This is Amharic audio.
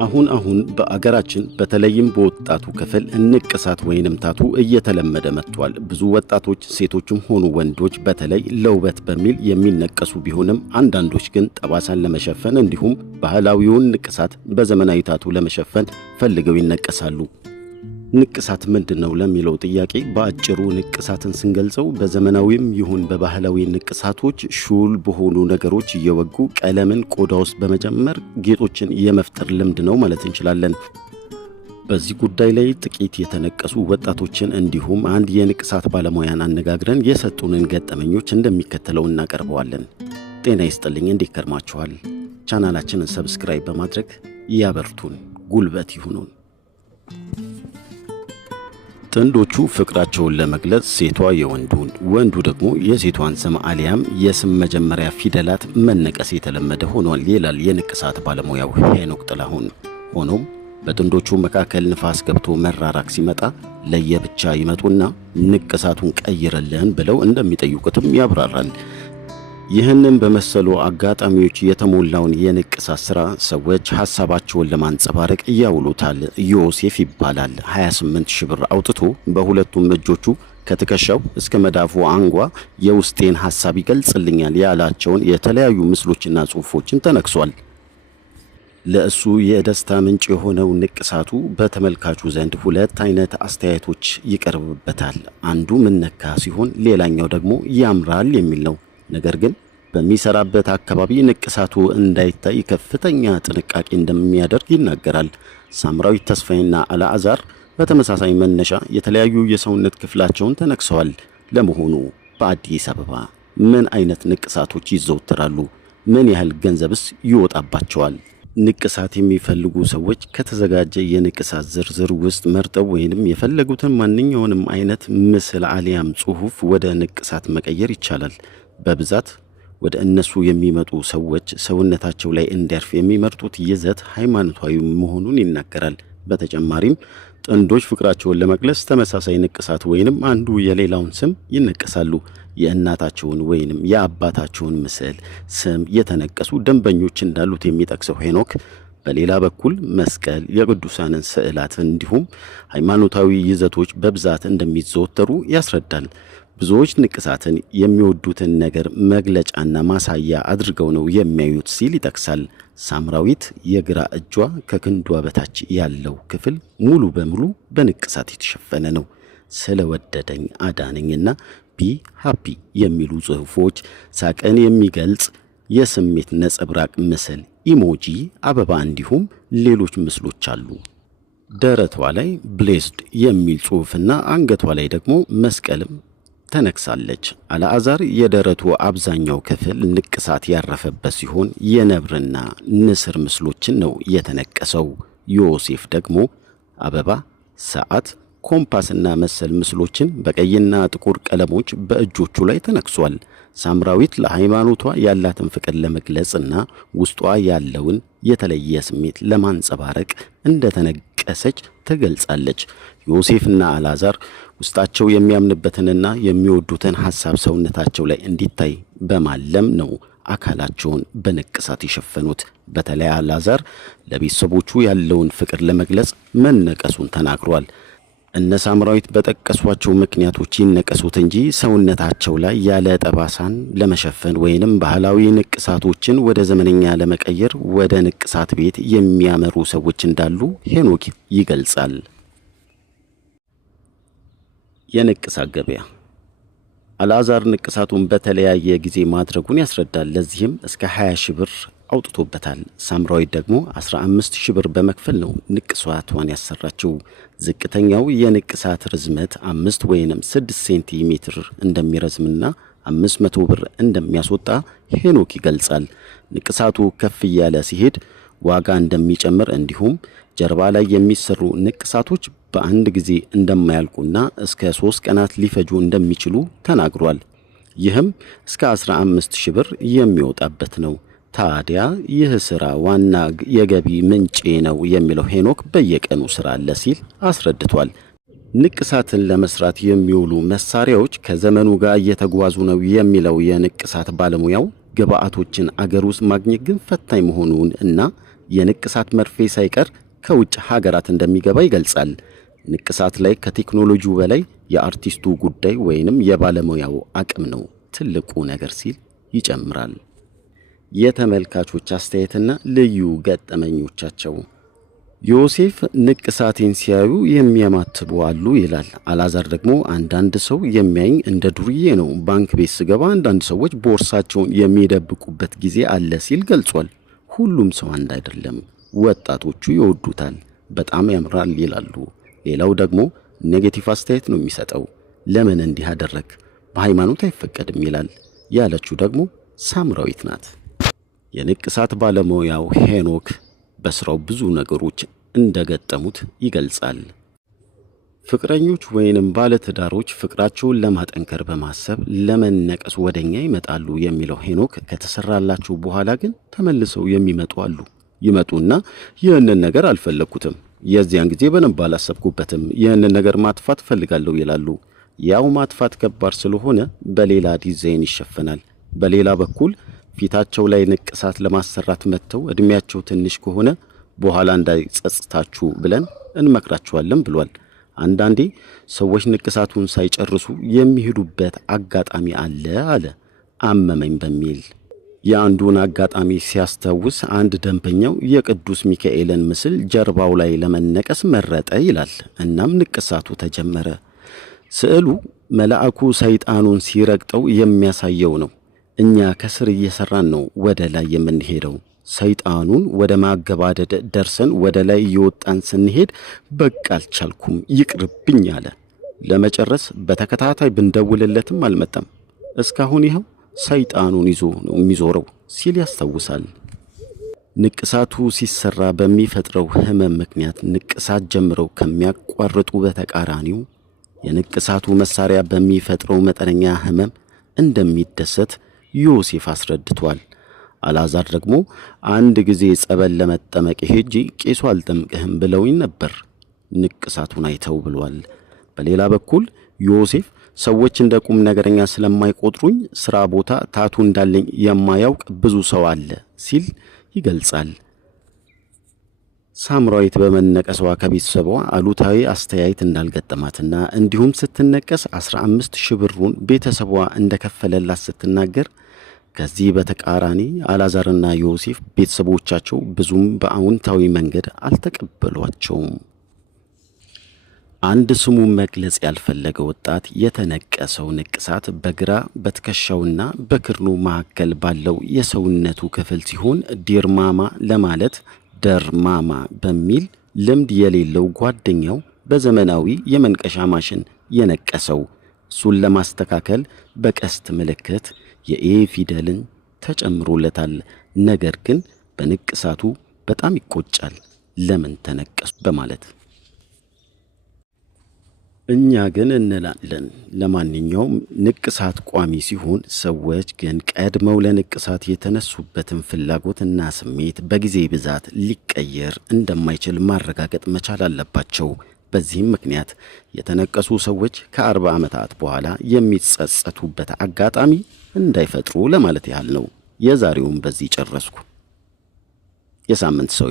አሁን በአገራችን በተለይም በወጣቱ ክፍል ንቅሳት ወይንም ታቱ እየተለመደ መጥቷል። ብዙ ወጣቶች ሴቶችም ሆኑ ወንዶች በተለይ ለውበት በሚል የሚነቀሱ ቢሆንም አንዳንዶች ግን ጠባሳን ለመሸፈን እንዲሁም ባህላዊውን ንቅሳት በዘመናዊ ታቱ ለመሸፈን ፈልገው ይነቀሳሉ። ንቅሳት ምንድነው ለሚለው ጥያቄ በአጭሩ ንቅሳትን ስንገልጸው በዘመናዊም ይሁን በባህላዊ ንቅሳቶች ሹል በሆኑ ነገሮች እየወጉ ቀለምን ቆዳ ውስጥ በመጨመር ጌጦችን የመፍጠር ልምድ ነው ማለት እንችላለን። በዚህ ጉዳይ ላይ ጥቂት የተነቀሱ ወጣቶችን እንዲሁም አንድ የንቅሳት ባለሙያን አነጋግረን የሰጡንን ገጠመኞች እንደሚከተለው እናቀርበዋለን። ጤና ይስጥልኝ፣ እንዴት ከርማችኋል? ቻናላችንን ሰብስክራይብ በማድረግ ያበርቱን፣ ጉልበት ይሁኑን። ጥንዶቹ ፍቅራቸውን ለመግለጽ ሴቷ የወንዱን ወንዱ ደግሞ የሴቷን ስም አሊያም የስም መጀመሪያ ፊደላት መነቀስ የተለመደ ሆኗል ይላል የንቅሳት ባለሙያው ሄኖክ ጥላሁን። ሆኖም በጥንዶቹ መካከል ንፋስ ገብቶ መራራቅ ሲመጣ ለየብቻ ይመጡና ንቅሳቱን ቀይረልን ብለው እንደሚጠይቁትም ያብራራል። ይህንን በመሰሉ አጋጣሚዎች የተሞላውን የንቅሳት ሥራ ሰዎች ሐሳባቸውን ለማንጸባረቅ ያውሉታል። ዮሴፍ ይባላል። 28 ሺህ ብር አውጥቶ በሁለቱም እጆቹ ከትከሻው እስከ መዳፉ አንጓ የውስጤን ሐሳብ ይገልጽልኛል ያላቸውን የተለያዩ ምስሎችና ጽሑፎችን ተነክሷል። ለእሱ የደስታ ምንጭ የሆነው ንቅሳቱ በተመልካቹ ዘንድ ሁለት አይነት አስተያየቶች ይቀርብበታል። አንዱ ምነካ ሲሆን ሌላኛው ደግሞ ያምራል የሚል ነው። ነገር ግን በሚሰራበት አካባቢ ንቅሳቱ እንዳይታይ ከፍተኛ ጥንቃቄ እንደሚያደርግ ይናገራል። ሳምራዊት ተስፋዬና አልዓዛር በተመሳሳይ መነሻ የተለያዩ የሰውነት ክፍላቸውን ተነክሰዋል። ለመሆኑ በአዲስ አበባ ምን አይነት ንቅሳቶች ይዘወተራሉ? ምን ያህል ገንዘብስ ይወጣባቸዋል? ንቅሳት የሚፈልጉ ሰዎች ከተዘጋጀ የንቅሳት ዝርዝር ውስጥ መርጠው ወይንም የፈለጉትን ማንኛውንም አይነት ምስል አሊያም ጽሑፍ ወደ ንቅሳት መቀየር ይቻላል። በብዛት ወደ እነሱ የሚመጡ ሰዎች ሰውነታቸው ላይ እንዲያርፍ የሚመርጡት ይዘት ሃይማኖታዊ መሆኑን ይናገራል። በተጨማሪም ጥንዶች ፍቅራቸውን ለመግለጽ ተመሳሳይ ንቅሳት ወይንም አንዱ የሌላውን ስም ይነቀሳሉ። የእናታቸውን ወይንም የአባታቸውን ምስል ስም የተነቀሱ ደንበኞች እንዳሉት የሚጠቅሰው ሄኖክ በሌላ በኩል መስቀል፣ የቅዱሳንን ስዕላት እንዲሁም ሃይማኖታዊ ይዘቶች በብዛት እንደሚዘወተሩ ያስረዳል። ብዙዎች ንቅሳትን የሚወዱትን ነገር መግለጫና ማሳያ አድርገው ነው የሚያዩት ሲል ይጠቅሳል። ሳምራዊት የግራ እጇ ከክንዷ በታች ያለው ክፍል ሙሉ በሙሉ በንቅሳት የተሸፈነ ነው። ስለወደደኝ አዳነኝና ቢ ሃፒ የሚሉ ጽሑፎች፣ ሳቅን የሚገልጽ የስሜት ነጸብራቅ ምስል፣ ኢሞጂ፣ አበባ እንዲሁም ሌሎች ምስሎች አሉ። ደረቷ ላይ ብሌስድ የሚል ጽሑፍና አንገቷ ላይ ደግሞ መስቀልም ተነክሳለች። አልዓዛር የደረቱ አብዛኛው ክፍል ንቅሳት ያረፈበት ሲሆን የነብርና ንስር ምስሎችን ነው የተነቀሰው። ዮሴፍ ደግሞ አበባ፣ ሰዓት፣ ኮምፓስና መሰል ምስሎችን በቀይና ጥቁር ቀለሞች በእጆቹ ላይ ተነክሷል። ሳምራዊት ለሃይማኖቷ ያላትን ፍቅር ለመግለጽና ውስጧ ያለውን የተለየ ስሜት ለማንጸባረቅ እንደተነቀሰች ትገልጻለች። ዮሴፍና አልዓዛር ውስጣቸው የሚያምንበትንና የሚወዱትን ሐሳብ ሰውነታቸው ላይ እንዲታይ በማለም ነው አካላቸውን በንቅሳት የሸፈኑት። በተለይ አልዓዛር ለቤተሰቦቹ ያለውን ፍቅር ለመግለጽ መነቀሱን ተናግሯል። እነ ሳምራዊት በጠቀሷቸው ምክንያቶች ይነቀሱት እንጂ ሰውነታቸው ላይ ያለ ጠባሳን ለመሸፈን ወይንም ባህላዊ ንቅሳቶችን ወደ ዘመነኛ ለመቀየር ወደ ንቅሳት ቤት የሚያመሩ ሰዎች እንዳሉ ሄኖክ ይገልጻል። የንቅሳት ገበያ አልዓዛር ንቅሳቱን በተለያየ ጊዜ ማድረጉን ያስረዳል። ለዚህም እስከ 20 ሺህ ብር አውጥቶበታል። ሳምራዊት ደግሞ 15 ሺህ ብር በመክፈል ነው ንቅሳቷን ያሰራችው። ዝቅተኛው የንቅሳት ርዝመት 5 ወይንም 6 ሴንቲሜትር እንደሚረዝምና 500 ብር እንደሚያስወጣ ሄኖክ ይገልጻል። ንቅሳቱ ከፍ እያለ ሲሄድ ዋጋ እንደሚጨምር እንዲሁም ጀርባ ላይ የሚሰሩ ንቅሳቶች በአንድ ጊዜ እንደማያልቁና እስከ 3 ቀናት ሊፈጁ እንደሚችሉ ተናግሯል። ይህም እስከ 15 ሺህ ብር የሚወጣበት ነው። ታዲያ ይህ ሥራ ዋና የገቢ ምንጭ ነው የሚለው ሄኖክ በየቀኑ ሥራ አለ ሲል አስረድቷል። ንቅሳትን ለመስራት የሚውሉ መሳሪያዎች ከዘመኑ ጋር እየተጓዙ ነው የሚለው የንቅሳት ባለሙያው ግብአቶችን አገር ውስጥ ማግኘት ግን ፈታኝ መሆኑን እና የንቅሳት መርፌ ሳይቀር ከውጭ ሀገራት እንደሚገባ ይገልጻል። ንቅሳት ላይ ከቴክኖሎጂው በላይ የአርቲስቱ ጉዳይ ወይንም የባለሙያው አቅም ነው ትልቁ ነገር ሲል ይጨምራል። የተመልካቾች አስተያየትና ልዩ ገጠመኞቻቸው። ዮሴፍ ንቅሳቴን ሲያዩ የሚያማትቡ አሉ ይላል። አላዛር ደግሞ አንዳንድ ሰው የሚያኝ እንደ ዱርዬ ነው፣ ባንክ ቤት ስገባ አንዳንድ ሰዎች ቦርሳቸውን የሚደብቁበት ጊዜ አለ ሲል ገልጿል። ሁሉም ሰው አንድ አይደለም፣ ወጣቶቹ ይወዱታል፣ በጣም ያምራል ይላሉ። ሌላው ደግሞ ኔጌቲቭ አስተያየት ነው የሚሰጠው። ለምን እንዲህ አደረግ? በሃይማኖት አይፈቀድም ይላል። ያለችው ደግሞ ሳምራዊት ናት። የንቅሳት ባለሙያው ሄኖክ በስራው ብዙ ነገሮች እንደገጠሙት ይገልጻል። ፍቅረኞች ወይንም ባለትዳሮች ፍቅራቸውን ለማጠንከር በማሰብ ለመነቀስ ወደኛ ይመጣሉ የሚለው ሄኖክ ከተሰራላቸው በኋላ ግን ተመልሰው የሚመጡ አሉ። ይመጡና ይህንን ነገር አልፈለኩትም፣ የዚያን ጊዜ በደንብ አላሰብኩበትም፣ ይህንን ነገር ማጥፋት ፈልጋለሁ ይላሉ። ያው ማጥፋት ከባድ ስለሆነ በሌላ ዲዛይን ይሸፈናል። በሌላ በኩል ፊታቸው ላይ ንቅሳት ለማሰራት መጥተው እድሜያቸው ትንሽ ከሆነ በኋላ እንዳይጸጽታችሁ ብለን እንመክራቸዋለን ብሏል። አንዳንዴ ሰዎች ንቅሳቱን ሳይጨርሱ የሚሄዱበት አጋጣሚ አለ አመመኝ በሚል የአንዱን አጋጣሚ ሲያስታውስ አንድ ደንበኛው የቅዱስ ሚካኤልን ምስል ጀርባው ላይ ለመነቀስ መረጠ ይላል። እናም ንቅሳቱ ተጀመረ። ስዕሉ መልአኩ ሰይጣኑን ሲረግጠው የሚያሳየው ነው። እኛ ከስር እየሰራን ነው ወደ ላይ የምንሄደው። ሰይጣኑን ወደ ማገባደድ ደርሰን ወደ ላይ እየወጣን ስንሄድ በቃ አልቻልኩም ይቅርብኝ አለ። ለመጨረስ በተከታታይ ብንደውልለትም አልመጣም። እስካሁን ይኸው ሰይጣኑን ይዞ ነው የሚዞረው ሲል ያስታውሳል። ንቅሳቱ ሲሰራ በሚፈጥረው ህመም ምክንያት ንቅሳት ጀምረው ከሚያቋርጡ በተቃራኒው የንቅሳቱ መሳሪያ በሚፈጥረው መጠነኛ ህመም እንደሚደሰት ዮሴፍ አስረድቷል። አላዛር ደግሞ አንድ ጊዜ ጸበል ለመጠመቅ ሄጄ ቄሱ አልጠምቅህም ብለውኝ ነበር ንቅሳቱን አይተው ብሏል። በሌላ በኩል ዮሴፍ ሰዎች እንደ ቁም ነገረኛ ስለማይቆጥሩኝ ስራ ቦታ ታቱ እንዳለኝ የማያውቅ ብዙ ሰው አለ ሲል ይገልጻል። ሳምራዊት በመነቀሷ ከቤተሰቧ አሉታዊ አስተያየት እንዳልገጠማትና እንዲሁም ስትነቀስ 15,000 ብሩን ቤተሰቧ እንደከፈለላት ስትናገር፣ ከዚህ በተቃራኒ አላዛርና ዮሴፍ ቤተሰቦቻቸው ብዙም በአዎንታዊ መንገድ አልተቀበሏቸውም። አንድ ስሙ መግለጽ ያልፈለገ ወጣት የተነቀሰው ንቅሳት በግራ በትከሻውና በክርኑ መካከል ባለው የሰውነቱ ክፍል ሲሆን ዲርማማ ለማለት ደርማማ በሚል ልምድ የሌለው ጓደኛው በዘመናዊ የመንቀሻ ማሽን የነቀሰው። እሱን ለማስተካከል በቀስት ምልክት የኤ ፊደልን ተጨምሮለታል። ነገር ግን በንቅሳቱ በጣም ይቆጫል። ለምን ተነቀሱ በማለት እኛ ግን እንላለን። ለማንኛውም ንቅሳት ቋሚ ሲሆን ሰዎች ግን ቀድመው ለንቅሳት የተነሱበትን ፍላጎትና ስሜት በጊዜ ብዛት ሊቀየር እንደማይችል ማረጋገጥ መቻል አለባቸው። በዚህም ምክንያት የተነቀሱ ሰዎች ከ40 ዓመታት በኋላ የሚጸጸቱበት አጋጣሚ እንዳይፈጥሩ ለማለት ያህል ነው። የዛሬውን በዚህ ጨረስኩ። የሳምንት ሰው